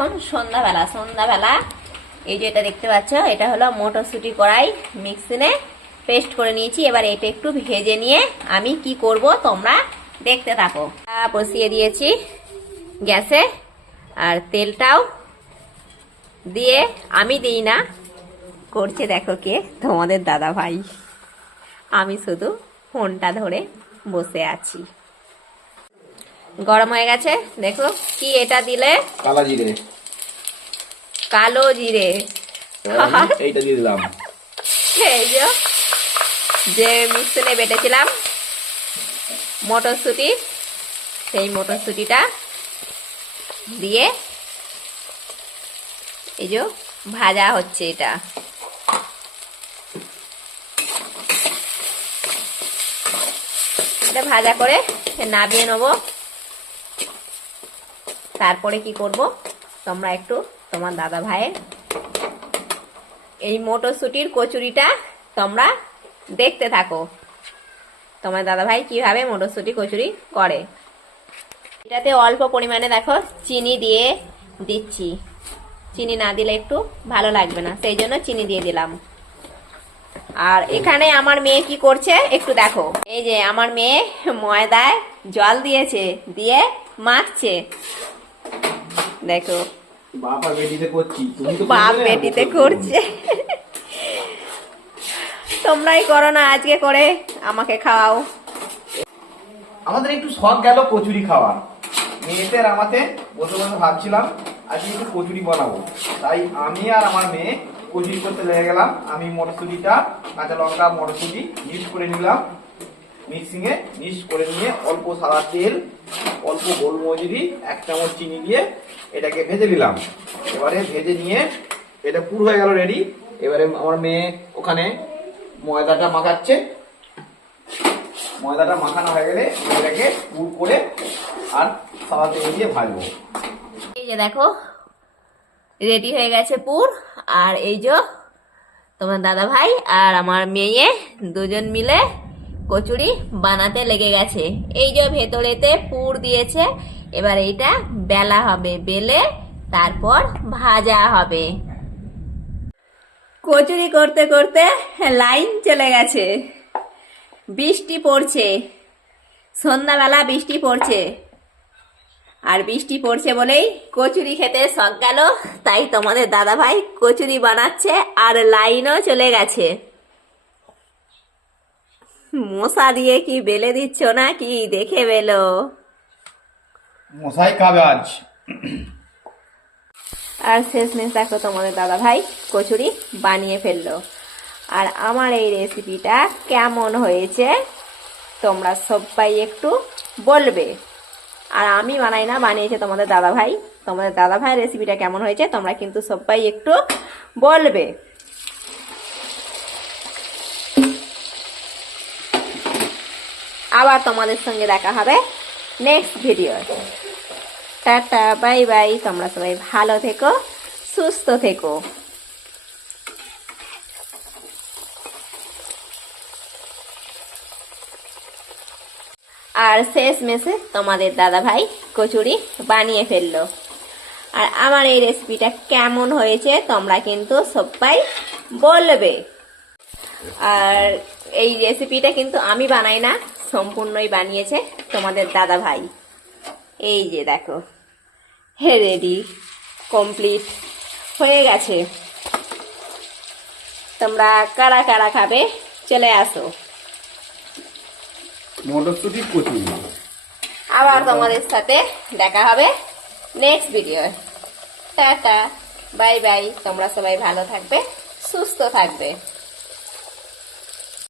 এখন সন্ধ্যাবেলা এই যে এটা দেখতে পাচ্ছ, এটা হলো মটরশুঁটি কড়াই মিক্সিনে পেস্ট করে নিয়েছি। এবার এটা একটু ভেজে নিয়ে আমি কি করব তোমরা দেখতে থাকো। বসিয়ে দিয়েছি গ্যাসে, আর তেলটাও দিয়ে আমি দিই না, করছে দেখো কে, তোমাদের দাদা ভাই। আমি শুধু ফোনটা ধরে বসে আছি। গরম হয়ে গেছে, দেখো কি এটা দিলে, কালো জিরে এইটা দিয়ে দিলাম। এই যে মিক্সিনে বেটেছিলাম মটরশুঁটি, সেই মটরশুঁটিটা দিয়ে এই যে ভাজা হচ্ছে। এটা ভাজা করে নামিয়ে নেব। তারপরে কি করব তোমরা একটু তোমার দাদা ভাইয়ের এই মটরশুঁটির কচুরিটা তোমরা দেখতে থাকো। তোমার দাদা ভাই কিভাবে মটরশুঁটি কচুরি করে। এটাতে অল্প পরিমাণে দেখো চিনি দিয়ে দিচ্ছি। চিনি না দিলে একটু ভালো লাগবে না, সেই জন্য চিনি দিয়ে দিলাম। আর এখানে আমার মেয়ে কি করছে একটু দেখো। এই যে আমার মেয়ে ময়দায় জল দিয়েছে, দিয়ে মাখছে। দেখো বাপ বেটিতে করছে। তোমরাই করো না, আজকে করে আমাকে খাওয়াও। আমাদের একটু শখ গেল কচুরি খাওয়ার। মেয়েতে আর আমাকে বসে বসে ভাবছিলাম আজকে একটু কচুরি বানাবো, তাই আমি আর আমার মেয়ে কচুরি করতে লেগে গেলাম। আমি মটরশুঁটিটা, কাঁচা লঙ্কা, মটরশুঁটি মিক্স করে নিলাম। মিক্সিংয়ে মিক্স করে নিয়ে অল্প সাদা তেল, অল্প গোলমজুরি, 1 চামচ চিনি দিয়ে এটাকে ভেজে নিলাম। এবারে ভেজে নিয়ে এটা পুরো হয়ে গেল রেডি। এবারে আমার মেয়ে ওখানে ময়দাটা মাখাচ্ছে। ময়দাটা মাখানো হয়ে গেলে এটাকে পুর করে আর সাদা তেল দিয়ে ভাজবো। এই যে দেখো রেডি হয়ে গেছে পুর। আর এই যে তোমার দাদা ভাই আর আমার মেয়ে দুজন মিলে কচুরি বানাতে লেগে গেছে। এই যে ভেতরেতে পুর দিয়েছে, এবার এইটা বেলা হবে, বেলে তারপর ভাজা হবে। কচুরি করতে করতে লাইন চলে গেছে, বৃষ্টি পড়ছে, সন্ধ্যাবেলা বৃষ্টি পড়ছে। আর বৃষ্টি পড়ছে বলেই কচুরি খেতে শখ গেল, তাই তোমাদের দাদা ভাই কচুরি বানাচ্ছে। আর লাইনও চলে গেছে। মশা দিয়ে কি বেলে দিচ্ছ না কি, দেখে বেলো। মশাই খাবে আজ। আর শেষমেশ দেখো তোমাদের দাদা ভাই কচুরি বানিয়ে ফেললো। আর আমার এই রেসিপিটা কেমন হয়েছে তোমরা সবাই একটু বলবে। আর আমি বানাই না, বানিয়েছে তোমাদের দাদা ভাই। তোমাদের দাদা ভাই রেসিপিটা কেমন হয়েছে তোমরা কিন্তু সবাই একটু বলবে। আবার তোমাদের সঙ্গে দেখা হবে next video. Tata, bye bye. তোমরা সবাই ভালো থেকো, সুস্থ থেকো। আর শেষ মেসে তোমাদের দাদা ভাই কচুরি বানিয়ে ফেললো। আর আমার এই রেসিপিটা কেমন হয়েছে তোমরা কিন্তু সবাই বলবে। আর এই রেসিপিটা কিন্তু আমি বানাই না, সম্পূর্ণই বানিয়েছে তোমাদের দাদা ভাই। এই যে দেখো রেডি, কমপ্লিট হয়ে গেছে। তোমরা কারা কারা খাবে চলে আসো। মটরশুঁটি কচুরি। আবার তোমাদের সাথে দেখা হবে next video. Tata, bye bye. তোমরা সবাই ভালো থাকবে, সুস্থ থাকবে।